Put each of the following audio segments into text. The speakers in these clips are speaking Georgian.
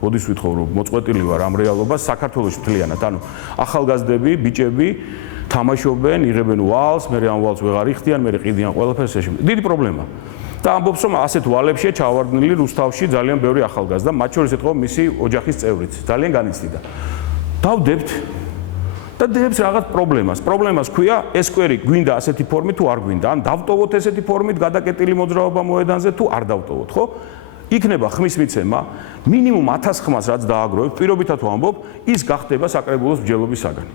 მოდის ვითხოვ რომ მოწყვეტილი ვარ ამ რეალობას საქართველოში მთლიანად. ანუ ახალგაზრდები, ბიჭები თამაშობენ, იღებენ ვალს, მე ამ ვალს ვეღარ იხდიან, მე ყიდიან ყველაფერს ეს. დიდი პრობლემა. და ამბობს რომ ასეთ ვალებშია ჩავარდნილი რუსთავში ძალიან ბევრი ახალგაზრდა, მათ შორის ეთყობა მისი ოჯახის წევრიც. ძალიან განიცდიდა. დავდებთ და დებს რაღაც პრობლემას. პრობლემას ქვია ეს კვერი გვინდა ასეთი ფორმით თუ არ გვინდა. ან დავტოვოთ ესეთი ფორმით გადაკეტილი მოძრაობა მოედანზე თუ არ დავტოვოთ, ხო? იქნება ხმის მიცემა, მინიმუმ 1000 ხმას რაც დააგროვებთ, პირობითად ვამბობ, ის გახდება საკრებულოს მსჯელობის საგანი.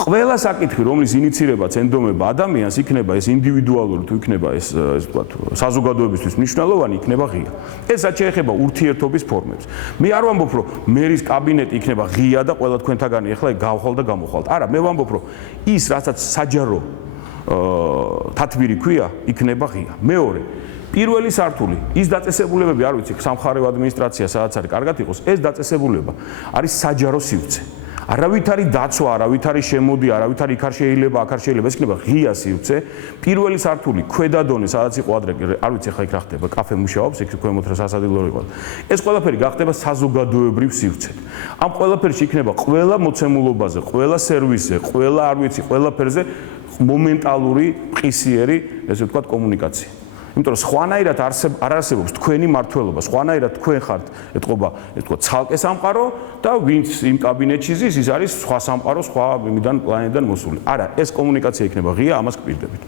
ყველა საკითხი, რომლის ინიცირებაც ენდომება ადამიანს, იქნება ეს ინდივიდუალური თუ იქნება ეს ვთქვათ, საზოგადოებისთვის მნიშვნელოვანი, იქნება ღია. ეს რაც შეეხება ურთიერთობის ფორმებს. მე არ ვამბობ, რომ მერის კაბინეტი იქნება ღია და ყველა თქვენთაგანი ახლა გავხვალ და გამოხვალ. არა, მე ვამბობ, რომ ის რასაც საჯარო თათბირი ქვია, იქნება ღია. მეორე, პირველი სართული, ის დაწესებულებები, არ ვიცი, სამხარეო ადმინისტრაცია სადაც არის, კარგად იყოს, ეს დაწესებულება არის საჯარო სივრცე. არავითარი დაცვა, არავითარი შემოდი, არავითარი იქ არ შეიძლება, აქ არ შეიძლება, ეს იქნება ღია სივრცე. პირველი სართული, ქვედა დონე, სადაც იყო ადრე, არ ვიცი ახლა იქ რა ხდება, კაფე მუშაობს, იქ ქვემოთ რა სასადილო იყო. ეს ყველაფერი გახდება საზოგადოებრივ სივრცედ. ამ ყველაფერში იქნება ყველა მოცემულობაზე, ყველა სერვისზე, ყველა არ ვიცი, ყველაფერზე მომენტალური, ყისიერი, ესე ვთქვათ, კომუნიკაცია. იმიტომ რომ სხვანაირად არ არსებობს თქვენი მმართველობა, სხვანაირად თქვენ ხართ, ეთყობა, ცალკე სამყარო და ვინც იმ კაბინეტში ზის, ის არის სხვა სამყარო, სხვა იმიდან პლანეტიდან მოსული. არა, ეს კომუნიკაცია იქნება ღია, ამას გპირდებით.